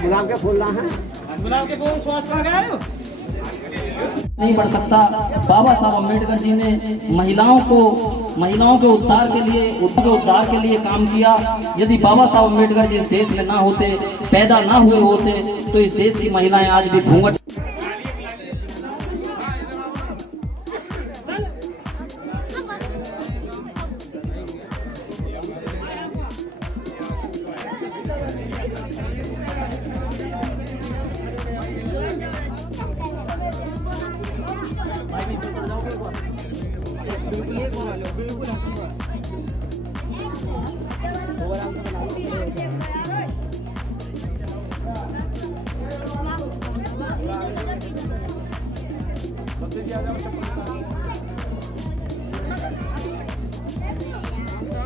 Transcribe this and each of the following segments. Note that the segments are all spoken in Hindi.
गुलाब के फूल है, गुलाब के फूल स्वास्थ्य का गए नहीं बढ़ सकता। बाबा साहब अम्बेडकर जी ने महिलाओं के उद्धार के लिए काम किया। यदि बाबा साहब अम्बेडकर जी इस देश में ना होते, पैदा ना हुए होते, तो इस देश की महिलाएं आज भी घूंघट।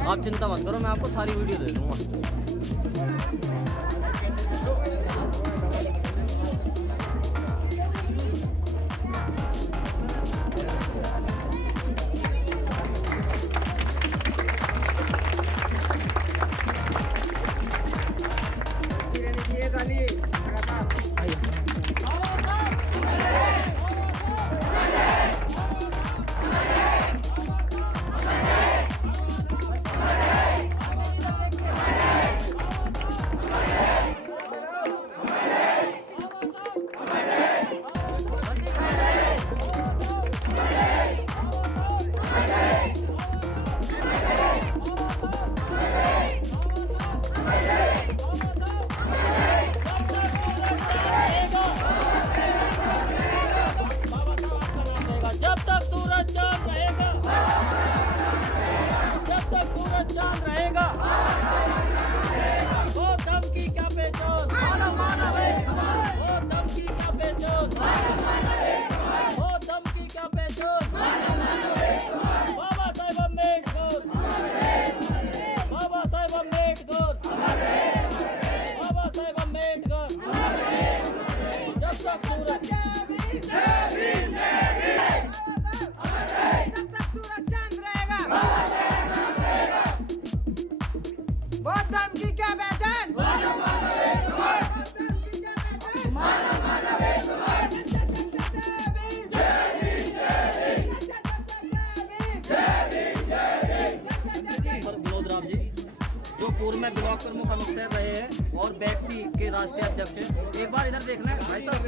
आप चिंता मत करो, मैं आपको सारी वीडियो दे दूंगा। पूर्व में ब्लॉक प्रमुख अमित रहे हैं और बैक्सी के राष्ट्रीय अध्यक्ष हैं। एक बार इधर देखना है भाई साहब।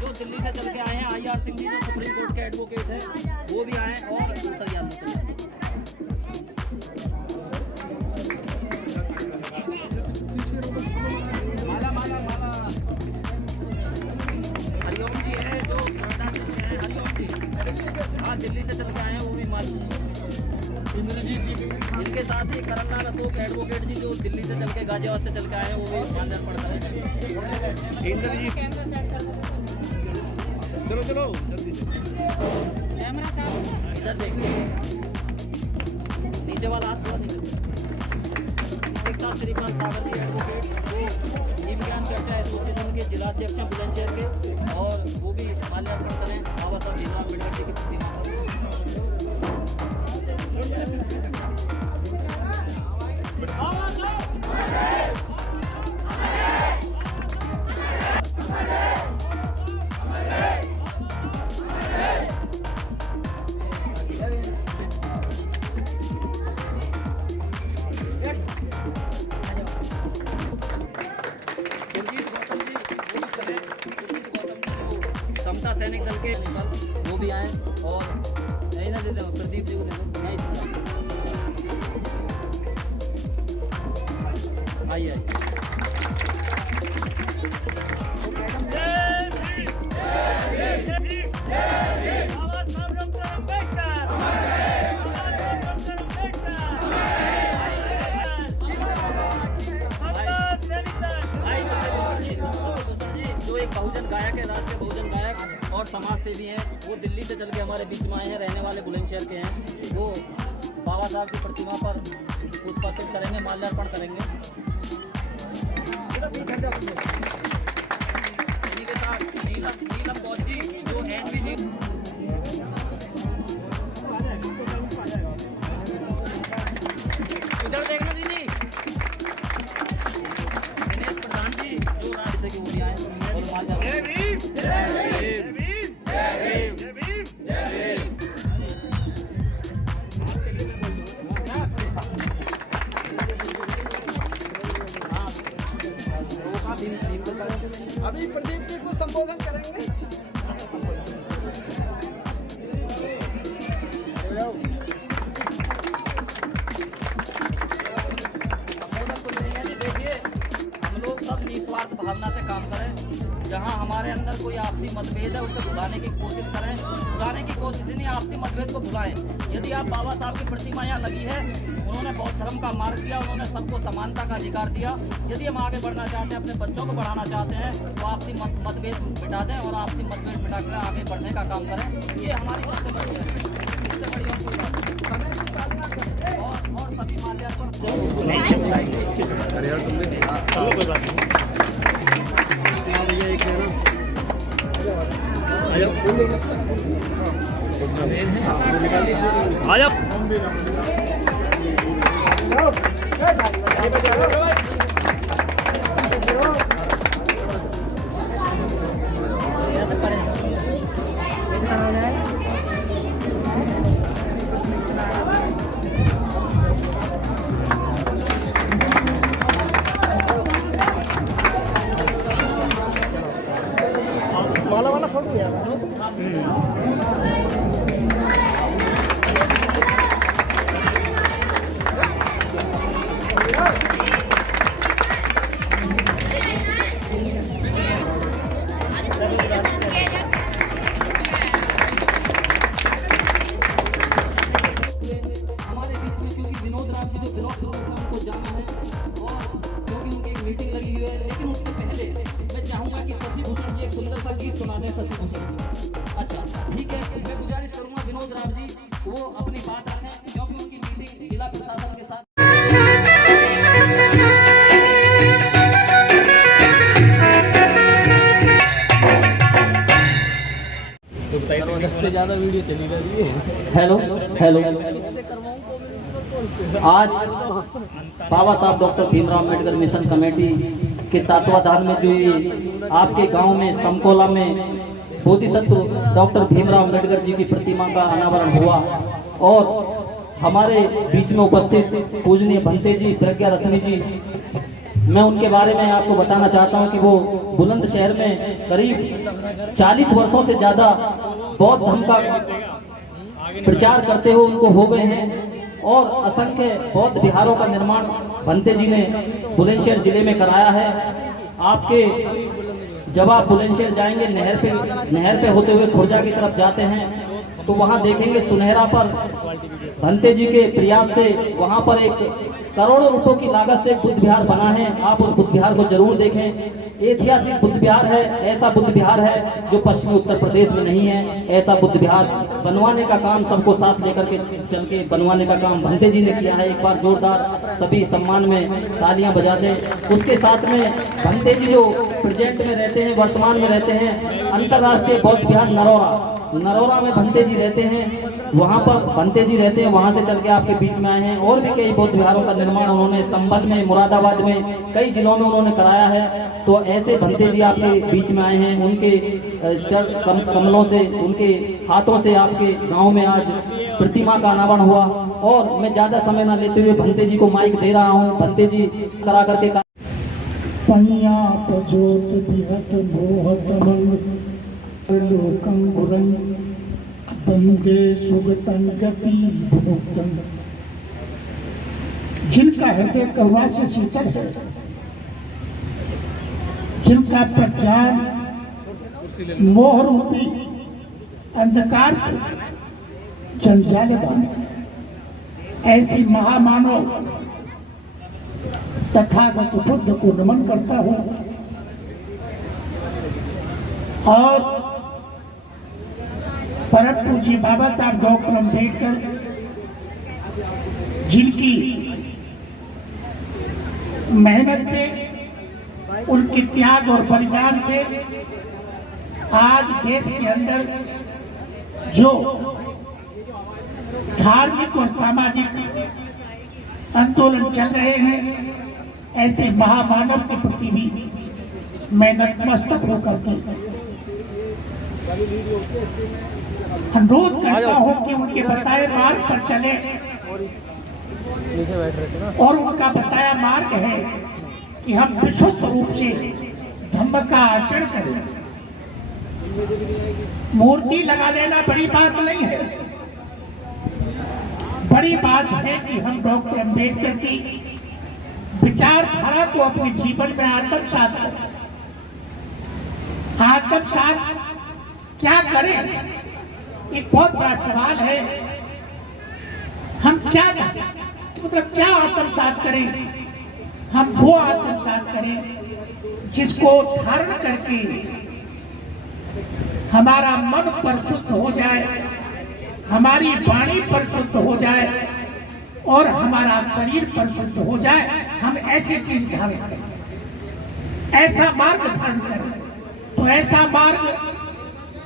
जो दिल्ली से चल के आए हैं IR सिंह जी, जो सुप्रीम कोर्ट के एडवोकेट हैं, वो भी आए और उत्तर ज्ञान दिल्ली से चल के आए हैं, वो भी इनके साथ ही करमलाल अशोक एडवोकेट जी, जो दिल्ली से चल के गाजियाबाद से चल के आए हैं, वो भी माल्यार्पण करें। चलो चलो जल्दी इधर देखिए, नीचे वाला हाथ थोड़ा नीचे। एक साथ श्रीकांत सागर जी एडवोकेट, जो नीम ज्ञान चर्चा एसोसिएशन के जिलाध्यक्ष हैं बुलंदशहर के, और वो भी माल्यार्पण करें बाबा साहब भीमराव अम्बेडकर जी की प्रतिमा पर। समता सैनिक दल के वो भी आए और नहीं ना दे दो, प्रदीप जी को दे दो। आइए जो एक बहुजन गायक है, राष्ट्रीय बहुजन गायक और समाज सेवी हैं, वो दिल्ली से चल के हमारे बीच में आए हैं, रहने वाले बुलंदशहर के हैं। वो बाबा साहब की प्रतिमा पर पुष्प अर्पित करेंगे, माल्यार्पण करेंगे। इन्हीं के साथ नीलम गौर जी, जो NV संबोधन करेंगे। हम लोग सब निस्वार्थ भावना से काम करें। जहां हमारे अंदर कोई आपसी मतभेद है उसे भुलाने की कोशिश करें। भुलाने की कोशिश नहीं, आपसी मतभेद को भुलाएं। यदि आप बाबा साहब की प्रतिमा यहाँ लगी है, उन्होंने बौद्ध धर्म का मार्ग दिया, उन्होंने सबको समानता का अधिकार दिया। यदि हम आगे बढ़ना चाहते हैं, अपने बच्चों को बढ़ाना चाहते हैं, तो आपसी मतभेद मिटा दें और आपसी मतभेद मिटा कर आगे बढ़ने का काम करें। ये हमारी सबसे बड़ी है, इससे बड़ी और कोई बात नहीं। और सभी माल्यार्पण अच्छा ठीक है, मैं गुजारिश करूंगा विनोद राव जी वो अपनी बात रखें, क्योंकि उनकी मीटिंग जिला प्रशासन के साथ। से ज्यादा वीडियो चली रही है। हेलो हेलो, आज बाबा साहब doctor Bhimrao Ambedkar mission committee के तत्वाधान में जो ये आपके गांव में समकोला में बोधिसत्व डॉक्टर भीमराव अम्बेडकर जी की प्रतिमा का अनावरण हुआ और हमारे बीच में उपस्थित पूजनीय भंते जी प्रज्ञा रसनी जी, मैं उनके बारे में आपको बताना चाहता हूं कि वो बुलंदशहर में करीब 40 वर्षों से ज़्यादा बौद्ध धर्म का प्रचार करते हुए उनको हो गए हैं और असंख्य बौद्ध विहारों का निर्माण भंते जी ने बुलंदशहर जिले में कराया है। आपके जब आप बुलंदशहर जाएंगे, नहर पे होते हुए खुर्जा की तरफ जाते हैं तो वहां देखेंगे सुनहरा पर भंते जी के प्रयास से वहां पर एक करोड़ों रुपयों की लागत से बुद्ध विहार बना है। आप उस बुद्ध विहार को जरूर देखें। ऐतिहासिक बुद्ध विहार है, ऐसा बुद्ध विहार है जो पश्चिमी उत्तर प्रदेश में नहीं है। ऐसा बुद्ध विहार बनवाने का काम सबको साथ लेकर के चल के बनवाने का काम भंते जी ने किया है। एक बार जोरदार सभी सम्मान में तालियां बजा दें। उसके साथ में भंते जी जो प्रेजेंट में रहते हैं, वर्तमान में रहते हैं, अंतर्राष्ट्रीय बौद्ध विहार नरौरा में भंते जी रहते हैं। वहाँ पर भंते जी रहते हैं, वहाँ से चल के आपके बीच में आए हैं। और भी कई बौद्ध विहारों का निर्माण उन्होंने संभल में, मुरादाबाद में, कई जिलों में उन्होंने कराया है। तो ऐसे भंते जी आपके बीच में आए हैं। उनके कमलों से, उनके हाथों से आपके गांव में आज प्रतिमा का अनावरण हुआ। और मैं ज्यादा समय ना लेते हुए भंते जी को माइक दे रहा हूँ। भंते जी करा करके पनिया प्रजोत बिहत मोहत मंग लोकं गुरं बंदे सुगतन गति भुक्तन। जिनका हृदय करुणा से शीतल है, जिनका प्रज्ञान मोह रूपी अंधकार से जंजालबान, ऐसी महामानव तथागत बुद्ध को नमन करता हूं। और परम पूज्य बाबा साहब डॉक्टर अम्बेडकर जिनकी मेहनत से, उनके त्याग और बलिदान से आज देश के अंदर जो धार्मिक और सामाजिक आंदोलन चल रहे हैं, ऐसे महामानव के प्रति भी मैं नतमस्तक होकर के अनुरोध करता हूं कि उनके बताए मार्ग पर चले। और उनका बताया मार्ग है कि हम विशुद्ध रूप से धम्म का आचरण करें, मूर्ति लगा देना बड़ी बात नहीं है। बड़ी बात है कि हम डॉक्टर अंबेडकर की विचारधारा को अपने जीवन में आत्मसात करें। आत्मसात क्या करें, एक बहुत बड़ा सवाल है। हम क्या मतलब क्या आत्मसात करें? हम वो आत्मसात करें जिसको धारण करके हमारा मन परिशुद्ध हो जाए, हमारी वाणी परिशुद्ध हो जाए और हमारा शरीर परिशुद्ध हो जाए। हम ऐसी चीज धारण करें, ऐसा मार्ग धारण करें। तो ऐसा मार्ग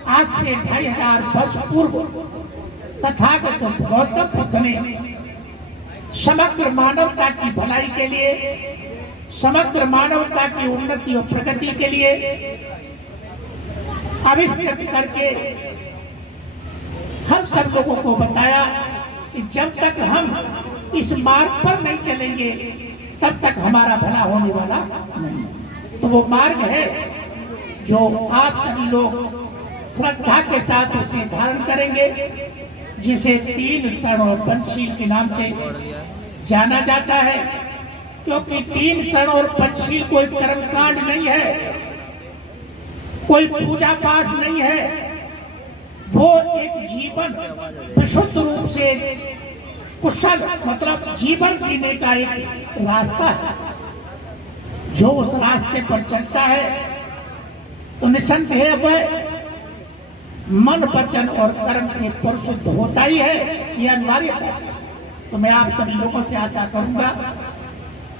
आज से 2500 वर्ष पूर्व तथागत गौतम बुद्ध ने समग्र मानवता की भलाई के लिए, समग्र मानवता की उन्नति और प्रगति के लिए आविष्कृत करके हम सब लोगों को बताया कि जब तक हम इस मार्ग पर नहीं चलेंगे तब तक हमारा भला होने वाला नहीं। तो वो मार्ग है जो आप सभी लोग श्रद्धा के साथ उसे धारण करेंगे, जिसे 3 शरण और पंचशील के नाम से जाना जाता है। क्योंकि 3 शरण और पंचशील कोई कर्मकांड नहीं है, कोई पूजा पाठ नहीं है। वो एक जीवन विशुद्ध रूप से कुशल मतलब जीवन जीने का एक रास्ता है। जो उस रास्ते पर चलता है तो निसंदेह वह मन, वचन और कर्म से परिशुद्ध होता ही है, यह अनिवार्य है। तो मैं आप सभी लोगों से आशा करूंगा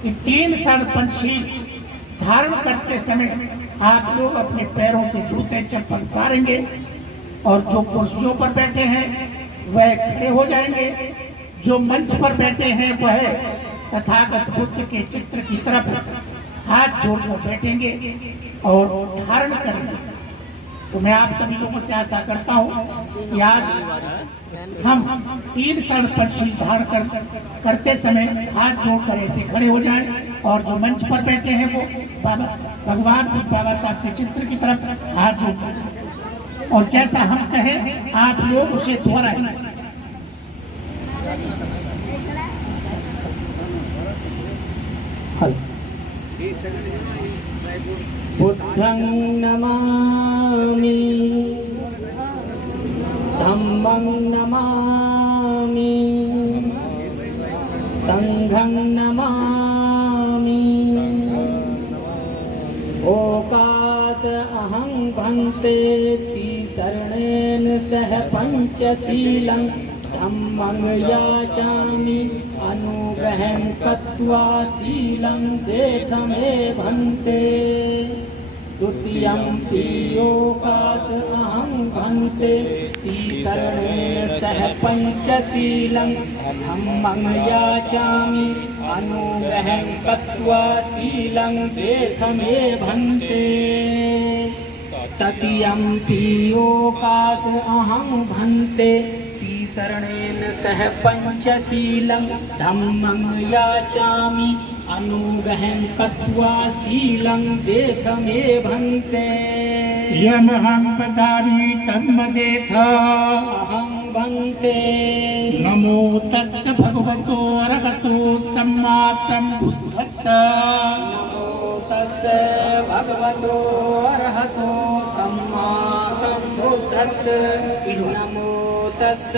कि 3 शरण पंचशील धारण करते समय आप लोग अपने पैरों से जूते चप्पल उतारेंगे और जो कुर्सियों पर बैठे हैं वह खड़े हो जाएंगे। जो मंच पर बैठे हैं वह तथागत बुद्ध के चित्र की तरफ हाथ जोड़कर बैठेंगे और धारण करेंगे। तो मैं आप सभी लोगों से आशा करता हूँ कि आज हम 3 शरण पंचशील धारण करते समय हाथ जोड़कर ऐसे खड़े हो जाएं और जो मंच पर बैठे हैं वो भगवान बुद्ध बाबा साहब के चित्र की तरफ हाथ जोड़कर, और जैसा हम कहें आप लोग उसे दोहराएं। बुद्धं नमामि, धम्मं नमामि, संघं नमामि। ओकास अहं भन्ते शरणेन सह पंचशीलं, धम्मं याचामि अनुग्रहं कृत्वा शीलं देथमे भन्ते। द्वितीयं ओकास अहं भन्ते शरणेन सह पंचशीलं, धम्मं याचामि अनुग्रहं कृत्वा शीलं देथमे भन्ते। तृतीयं ओकास अहं भन्ते शरणेन सह पंचशीलं, धम्मं याचामि अनुग्रहं कृत्वा शीलं देथमे भन्ते। यमहं पदामि तन्मदेथ अहं भन्ते। नमो तस्स भगवतो अरहतो सम्मा सम्बुद्धस्स। नमो तस्स भगवतो अरहतो सम्मा सम्बुद्धस्स। नमो तस्स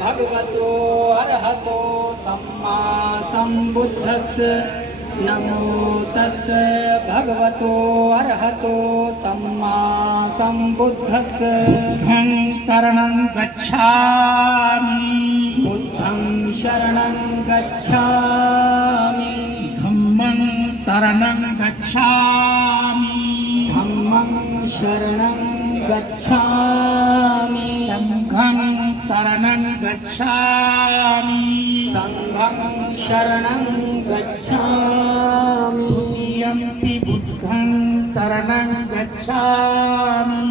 भगवतो अरहतो सम्मा सम्बुद्धस्स। नमो तस्स भगवतो अरहतो सम्मा सम्बुद्धस्स। बुद्धं शरणं गच्छामि, बुद्धं शरणं गच्छामि, धम्मं शरणं गच्छामि, धम्मं शरणं गच्छामि, संघं शरणं गच्छामि, संघं शरणं गच्छामि। द्वितीयंपि बुद्धं शरणं गच्छामि,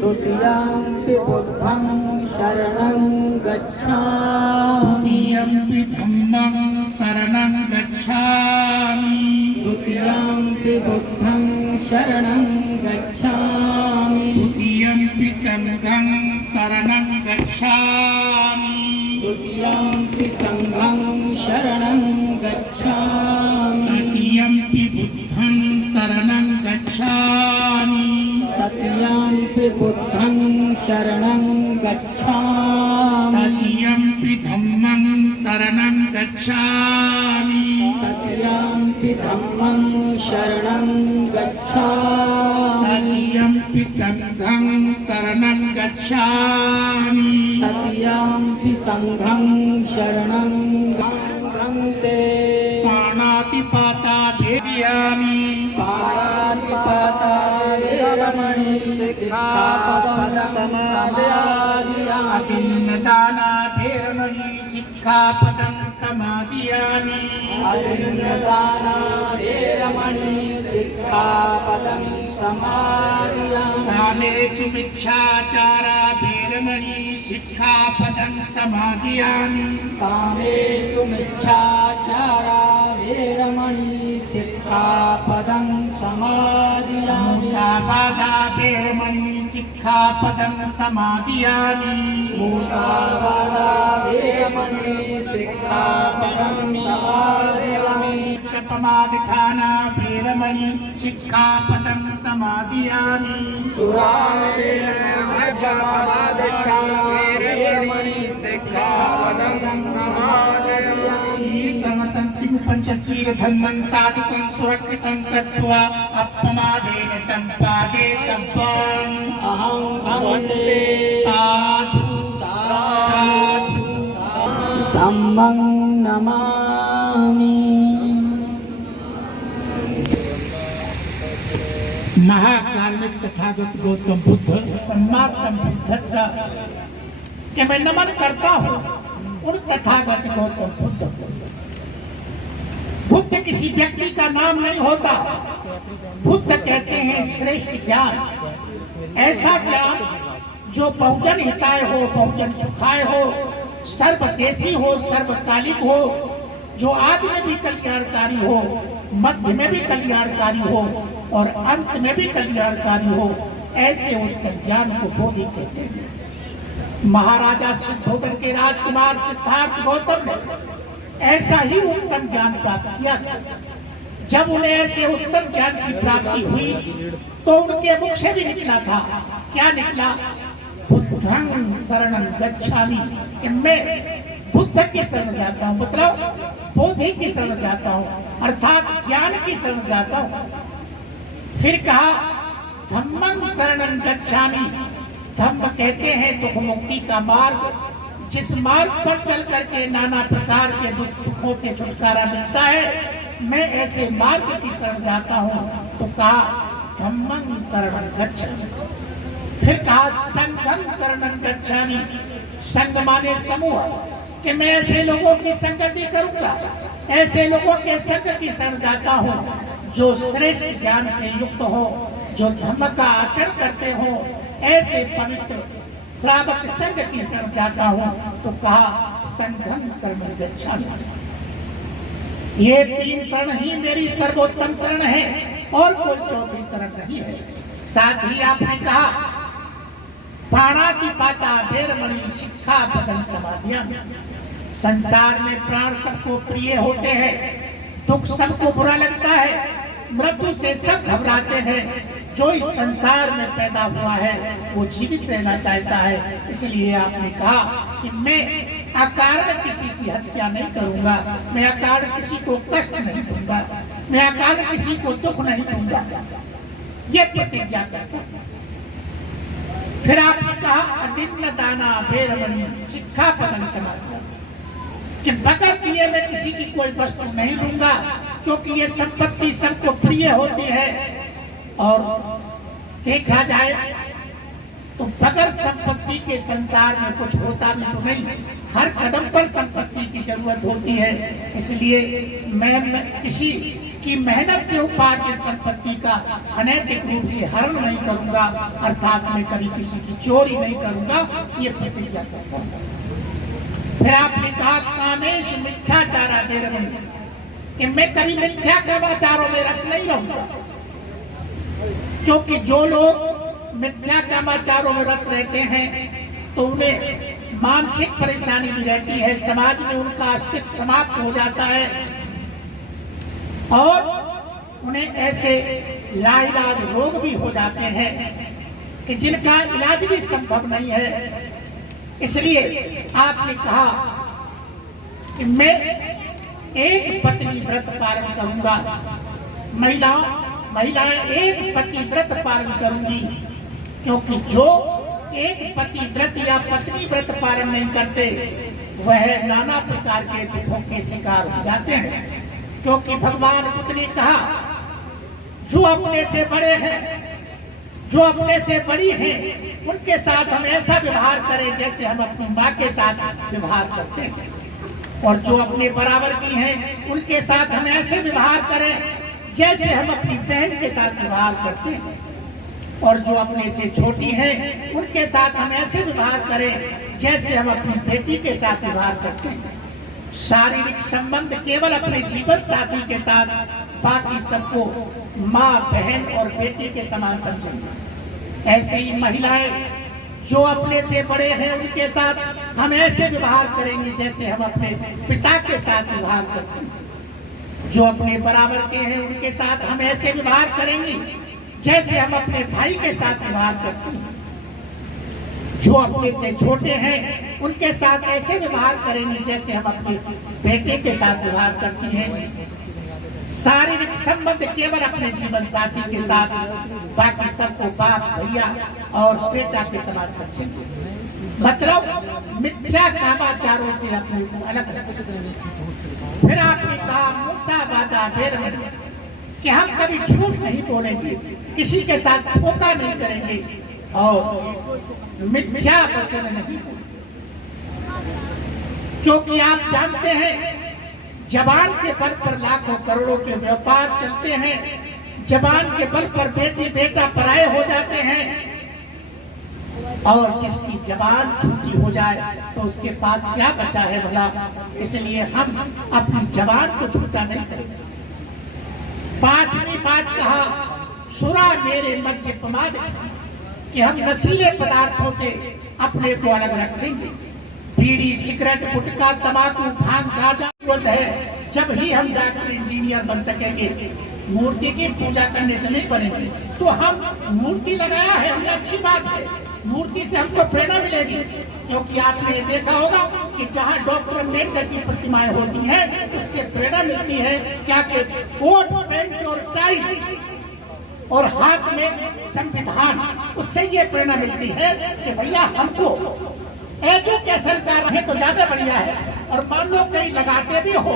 द्वितीयंपि बुद्धं शरणं गच्छामि, द्वितीयंपि धम्मं शरणं गच्छामि, द्वितीयंपि बुद्धं शरणं गच्छामि, द्वितीयंपि द्वितीयंपि संघं शरणं गच्छामि तृतीयंपि बुद्धं शरणं गच्छामि तृतीयंपि बुद्धं शरणं गच्छामि तृतीयंपि धम्मं शरणं गच्छामि तृतीयंपि धम्मं शरणं गच्छामि तृतीयंपि संघं शरणं गच्छामि तृतीयंपि संघं शरणं गच्छन्ते पाणातिपाता भेदयामि पाणातिपाता वेरमणि सिक्खापदं समादयामि अतिन्नदाना भेरमणि सिक्खापदं समादयामि अतिन्नदाना वेरमणि सिक्खापदं समादयामि कामेषु मिच्छाचारा भेरमणि सिक्खापदं समादयामि कामेषु मिच्छाचारा वेरमणि सिक्खापदं समादयामि मुसावादा भेरमणि सिक्खापदं समादयामि मुसावादा वेरमणि सिक्खापदं समादयामि चपमादखाना भेरमणि सिक्खापदं समादयामि समसंतिं पंचशील धम्मं साधुकं सुरक्षितं कृत्वा अपमादेन संपादे तब्बम् अहं भवते साधु साधु धम्मं नमामि महाकाल तथागत गौतम बुद्ध सम्मा संबुद्धस्स कि मैं नमन करता हूँ उन तथागत गौतम बुद्ध को। बुद्ध किसी व्यक्ति का नाम नहीं होता। बुद्ध कहते हैं श्रेष्ठ ज्ञान, ऐसा ज्ञान जो बहुजन हिताय हो, बहुजन सुखाय हो, सर्वदेशी हो, सर्वकालिक हो, जो आदि में भी कल्याणकारी हो, मध्य में भी कल्याणकारी हो और अंत में भी कल्याणकारी हो, ऐसे उत्तम ज्ञान को बोधि कहते हैं। महाराजा सिद्धोदन के राजकुमार सिद्धार्थ गौतम ने ऐसा ही उत्तम ज्ञान प्राप्त किया था। जब उन्हें ऐसे उत्तम ज्ञान की प्राप्ति हुई तो उनके मुख से भी निकला था, क्या निकला? बुद्धं शरणं गच्छामि, कि मैं बुद्ध की शरण जाता हूँ, मतलब बोधि की शरण जाता हूँ, अर्थात ज्ञान की शरण जाता हूँ। फिर कहा धम्मं शरणं गच्छामि, धम्म कहते हैं दुख मुक्ति का मार्ग, जिस मार्ग पर चल करके नाना प्रकार के दुखों से छुटकारा मिलता है, मैं ऐसे मार्ग की शरण जाता हूँ। तो कहा धम्मं शरणं गच्छामि। फिर कहा संघं शरणं गच्छामि, संघ माने समूह, कि मैं ऐसे लोगों की संगति करूंगा, ऐसे लोगों के संग की शरण जाता हूँ जो श्रेष्ठ ज्ञान से युक्त हो, जो धर्म का आचरण करते हो, ऐसे पवित्र श्रावक संघ की शरण जाता हूँ। तो कहा संघं शरणं गच्छामि। ये तीन शरण ही मेरी सर्वोत्तम शरण है और कोई चौथी शरण नहीं है। साथ ही आपने कहा प्राणातिपाता वेरमणि सिक्खापदं समादयामि। संसार में प्राण सबको प्रिय होते हैं, दुख सबको बुरा लगता है, मृत्यु से सब घबराते हैं। जो इस संसार में पैदा हुआ है वो जीवित रहना चाहता है, इसलिए आपने कहा कि मैं अकारण किसी की हत्या नहीं करूंगा, मैं अकारण किसी को कष्ट नहीं दूंगा, मैं अकारण किसी को दुख नहीं दूंगा, ये प्रतिज्ञा करता हूं। फिर आपने कहा अदिन्न दाना वेरमणि सिक्खापदं समादयामि, कि बगैर दिए मैं किसी की कोई वस्तु नहीं लूंगा, क्योंकि ये संपत्ति सबको प्रिय होती है। और देखा जाए तो बगैर संपत्ति के संसार में कुछ होता भी तो नहीं, हर कदम पर संपत्ति की जरूरत होती है। इसलिए मैं किसी की मेहनत से उपार्जित संपत्ति का अनैतिक रूप से हरण नहीं करूंगा, अर्थात मैं कभी किसी की चोरी नहीं करूंगा, ये प्रतिज्ञा करता हूं। फिर आपने कहा कामेषु मिथ्याचारा वेरमणि, कि मैं कभी मिथ्या कामाचारों में रत नहीं रहूंगा, क्योंकि जो लोग मिथ्या कामाचारों में रत रहते हैं तो उन्हें मानसिक परेशानी भी रहती है, समाज में उनका अस्तित्व समाप्त हो जाता है और उन्हें ऐसे लाइलाज रोग भी हो जाते हैं कि जिनका इलाज भी संभव नहीं है। इसलिए आपने कहा कि मैं एक पत्नी व्रत पालन करूंगा, महिलाएं एक पति व्रत पालन करूंगी, क्योंकि जो एक पति व्रत या पत्नी व्रत पालन नहीं करते वह नाना प्रकार के दुखों के शिकार हो जाते हैं। क्योंकि भगवान बुद्ध ने कहा जो अपने से बड़े हैं, जो अपने से बड़ी हैं, उनके साथ हम ऐसा व्यवहार करें जैसे हम अपनी माँ के साथ व्यवहार करते हैं, और जो अपने बराबर की हैं उनके साथ हम ऐसे व्यवहार करें जैसे हम अपनी बहन के साथ व्यवहार करते हैं, और जो अपने से छोटी हैं उनके साथ हम ऐसे व्यवहार करें जैसे हम अपनी बेटी के साथ व्यवहार करते हैं। शारीरिक संबंध केवल अपने जीवन साथी के साथ, बाकी सबको माँ, बहन और बेटी के समान समझेंगे। ऐसे ही महिलाएं जो अपने से बड़े हैं उनके साथ हम ऐसे व्यवहार करेंगे जैसे हम अपने पिता के साथ व्यवहार करते हैं। जो अपने बराबर के हैं उनके साथ हम ऐसे व्यवहार करेंगे जैसे हम अपने भाई के साथ व्यवहार करते हैं। जो अपने से छोटे हैं उनके साथ ऐसे व्यवहार करेंगे जैसे हम अपने बेटे के साथ व्यवहार करते हैं। शारीरिक संबंध केवल अपने जीवन साथी के साथ, बाकी सबको बाप, भैया और बेटा के समान समझेंगे। मतलब मिथ्या कामाचारों से अपने को अलग रखें। फिर आपने कहा मूसा वादा बेरहम, कि हम कभी झूठ नहीं बोलेंगे, किसी के साथ धोखा नहीं करेंगे और मिथ्या वचन नहीं बोलेंगे। क्योंकि आप जानते हैं जबान के बल पर लाखों करोड़ों के व्यापार चलते हैं, जबान के बल पर बेटी बेटा पराये हो जाते हैं, और जिसकी जबान झूठी हो जाए तो उसके पास क्या बचा है भला। इसलिए हम अपनी जबान को झूठा नहीं करेंगे। पांचवी बात कहा सुरा मेरे मध्य प्रमाद, कि हम नशीले पदार्थों से अपने को अलग रख देंगे। बीड़ी, सिगरेट, गुटखा, तंबाकू, भांग, गांजा है, जब ही हम डॉक्टर, इंजीनियर बन सकेंगे। मूर्ति की पूजा करने से नहीं बनेंगे। तो हम मूर्ति लगाया है, हमने अच्छी बात है, मूर्ति से हमको प्रेरणा मिलेगी। क्योंकि आपने देखा होगा कि जहाँ डॉक्टर अम्बेडकर की प्रतिमाएं होती हैं उससे प्रेरणा मिलती है। क्या कि कोट, पैंट और टाई और हाथ में संविधान, उससे ये प्रेरणा मिलती है कि भैया हमको एजुकेशन का रहे तो ज्यादा बढ़िया है। और मान लो कहीं लगाते भी हो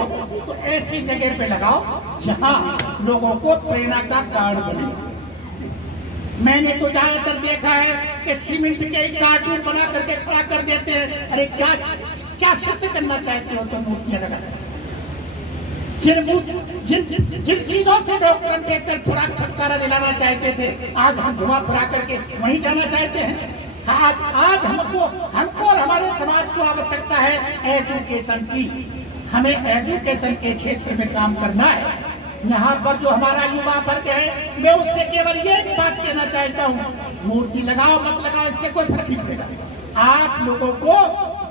तो ऐसी जगह पे लगाओ जहाँ लोगों को प्रेरणा का कारण बने। मैंने तो ज्यादातर देखा है कि सीमेंट के कार्टून बना करके खड़ा कर देते हैं। अरे क्या क्या सिद्ध करना चाहते हो तो मूर्तियां लगा। जिन चीजों से डॉक्टर अम्बेडकर थोड़ा छुटकारा दिलाना चाहते थे, आज हम घुमा फिरा करके वहीं जाना चाहते हैं। आज हमको और हमारे समाज को आवश्यकता है एजुकेशन की। हमें एजुकेशन के क्षेत्र में काम करना है। यहाँ पर जो हमारा युवा वर्ग है, मैं उससे केवल ये एक बात कहना चाहता हूँ, मूर्ति लगाओ मत लगाओ इससे कोई फर्क नहीं पड़ेगा। आप लोगों को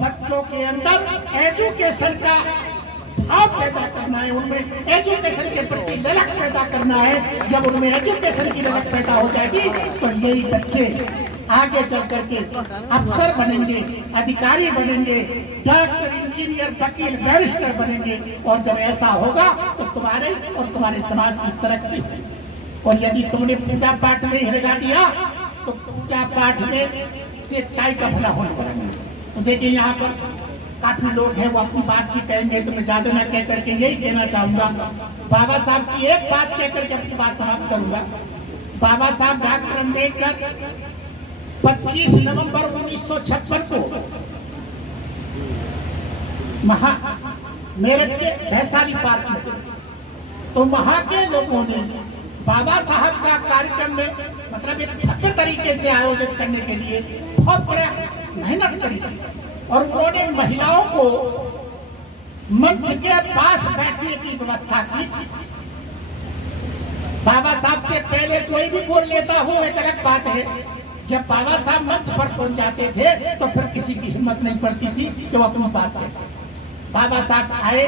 बच्चों के अंदर एजुकेशन का भाव पैदा करना है, उनमें एजुकेशन के प्रति ललक पैदा करना है। जब उनमें एजुकेशन की ललक पैदा हो जाएगी तो यही बच्चे आगे चल करके अफसर बनेंगे, अधिकारी बनेंगे, डॉक्टर, इंजीनियर, वकील, बैरिस्टर बनेंगे। और जब ऐसा होगा तो तुम्हारे और तुम्हारे समाज की तरक्की होगी। और यदि तुमने पूजा पाठ में हिलगा दिया तो पूजा पाठ में काय का भला होने वाला नहीं। तो देखिए यहाँ पर काफी लोग हैं वो अपनी बात भी कहेंगे, तो मैं ज्यादा न कह करके यही कहना चाहूंगा। बाबा साहब की एक बात कह करके अपनी बात समाप्त करूंगा। बाबा साहब डॉक्टर अम्बेडकर 25 नवंबर 1956 को मेरठ के वैशाली पार्क में, तो वहां के लोगों ने बाबा साहब का कार्यक्रम में मतलब एक भव्य तरीके से आयोजित करने के लिए बहुत बड़ा मेहनत करी थी। और उन्होंने महिलाओं को मंच के पास बैठने की व्यवस्था की थी। बाबा साहब से पहले कोई भी बोल लेता हो एक अलग बात है, जब बाबा साहब मंच पर पहुंच जाते थे तो फिर किसी की हिम्मत नहीं पड़ती थी कि वो अपनी बात कह सके। बाबा साहब आए,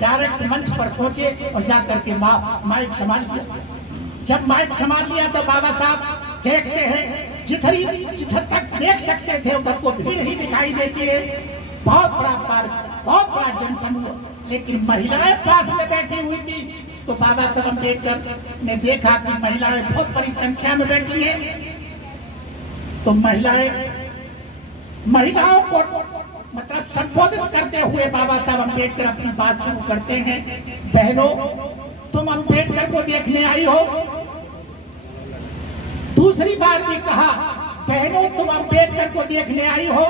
डायरेक्ट मंच पर पहुंचे और जाकर के माइक संभाल लिया। जब माइक संभाल लिया तो बाबा साहब देखते हैं जिधर तक देख सकते थे उधर को भीड़ ही दिखाई देती है। बहुत बड़ा पार्क, बहुत बड़ा जनसमूह, लेकिन महिलाएं पास में बैठी हुई थी। तो बाबा साहब अम्बेडकर ने देखा कि महिलाएं बहुत बड़ी संख्या में बैठी हैं। तो महिलाओं को मतलब संबोधित करते हुए बाबा साहब अम्बेडकर अपनी बात शुरू करते हैं। बहनों, तुम अम्बेडकर को देखने आई हो। दूसरी बार भी कहा, बहनों तुम अम्बेडकर को देखने आई हो।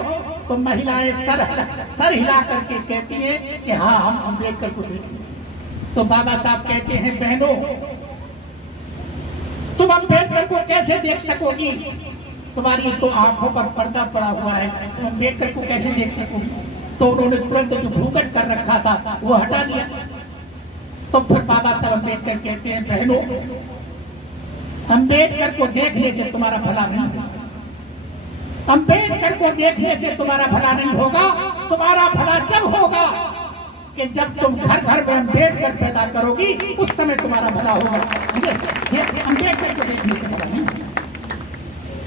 तो महिलाएं सर हिला करके कहती हैं कि हाँ, हम अम्बेडकर को देखने। तो बाबा साहब कहते हैं, बहनों तुम अम्बेडकर को कैसे देख सकोगी, तुम्हारी तो आंखों पर पर्दा पड़ा हुआ है, तुम अम्बेडकर को कैसे देख सकोगी। तो उन्होंने तुरंत जो घूंघट कर रखा था वो हटा दिया। तो फिर बाबा साहब अम्बेडकर कहते हैं, बहनों अम्बेडकर को देखने से तुम्हारा भला नहीं होगा। अम्बेडकर को देखने से तुम्हारा भला नहीं होगा। तुम्हारा भला जब होगा कि जब तुम घर घर में अम्बेडकर पैदा करोगी, उस समय तुम्हारा भला होगा। अम्बेडकर को देखने से भला नहीं।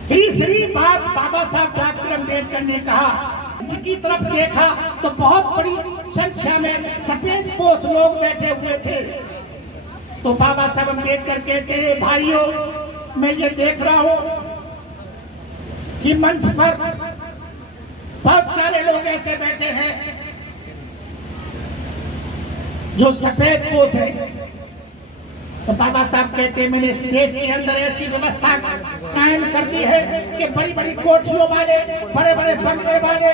तीसरी बात बाबा साहब डॉक्टर अम्बेडकर ने कहा, की तरफ देखा तो बहुत बड़ी संख्या में सफेद पोश लोग बैठे हुए थे। तो बाबा साहब अम्बेडकर कहते हैं, भाइयों मैं ये देख रहा हूं कि मंच पर बहुत सारे लोग ऐसे बैठे हैं जो सफेद पोश है। तो बाबा साहब कहते हैं, मैंने इस देश के अंदर ऐसी व्यवस्था कायम कर दी है कि बड़ी बड़ी कोठियों वाले, बड़े बड़े बंगले वाले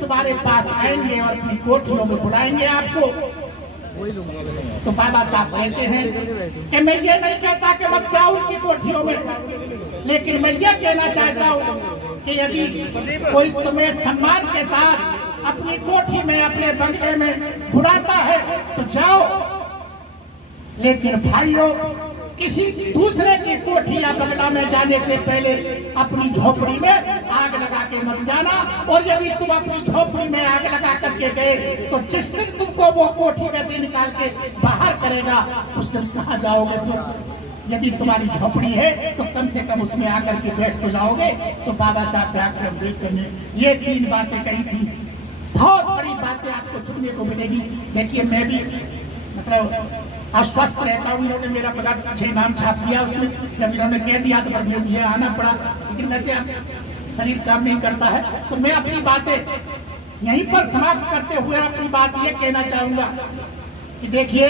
तुम्हारे पास आएंगे और अपनी कोठियों में बुलाएंगे आपको। तो बाबा साहब कहते हैं कि मैं ये नहीं कहता कि मत जाओ उनकी कोठियों में, लेकिन मैं ये कहना चाहता हूँ कि यदि कोई तुम्हें सम्मान के साथ अपनी कोठी में, अपने बंगले में बुलाता है तो जाओ, लेकिन भाइयों किसी दूसरे की कोठी या बंगला में जाने से पहले अपनी झोपड़ी में आग लगा के मत जाना। और यदि तुम अपनी झोपड़ी में आग लगा करके गए तो जिस दिन तुमको वो कोठी में से निकाल के बाहर करेगा उस दिन कहाँ जाओगे तुम। यदि तुम्हारी झोपड़ी है तो कम से कम उसमें आकर के बैठ तो जाओगे। तो बाबा साहब डॉक्टर अम्बेडकर ने ये 3 बातें कही थी। बहुत बड़ी बातें आपको सुनने को मिलेगी। देखिए मैं भी मतलब आश्वस्त रहता हूँ। इन्होंने मेरा पता पीछे नाम छाप दिया, उसमें जब इन्होंने कह दिया तो फिर मुझे आना पड़ा, लेकिन वैसे शरीर काम नहीं करता है। तो मैं अपनी बातें यहीं पर समाप्त करते हुए अपनी बात ये कहना चाहूंगा कि देखिए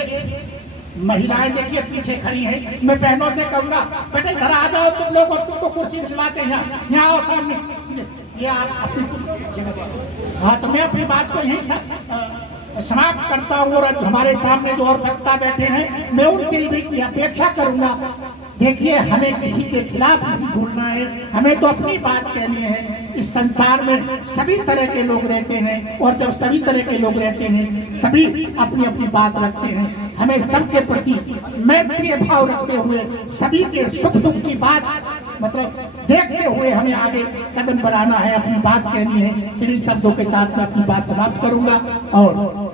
महिलाएं देखिए पीछे खड़ी हैं। मैं बहनों से कहूंगा, बेटे घर आ जाओ तुम लोग और तुमको कुर्सी दिलवाते हैं, यहाँ आओ सामने, ये आप अपनी जगह। हाँ, तो मैं अपनी बात को यहीं समाप्त करता हूँ। और हमारे सामने जो और वक्ता बैठे हैं, मैं उनसे भी अपेक्षा करूंगा, देखिए हमें किसी के खिलाफ नहीं बोलना है, हमें तो अपनी बात कहनी है। इस संसार में सभी तरह के लोग रहते हैं और जब सभी तरह के लोग रहते हैं सभी अपनी अपनी बात रखते हैं। हमें सबके प्रति मैत्रीय भाव रखते हुए सभी के सुख दुख की बात मतलब देखते हुए हमें आगे कदम बढ़ाना है, अपनी बात कहनी है। इन्हीं शब्दों के साथ मैं अपनी बात समाप्त करूंगा और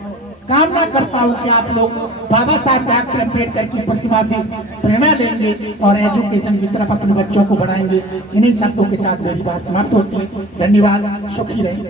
कामना करता हूं कि आप लोग बाबा साहब डॉक्टर अम्बेडकर की प्रतिभा से प्रेरणा लेंगे और एजुकेशन की तरफ अपने बच्चों को बढ़ाएंगे। इन्हीं शब्दों के साथ मेरी बात समाप्त होती है। धन्यवाद, सुखी रहें।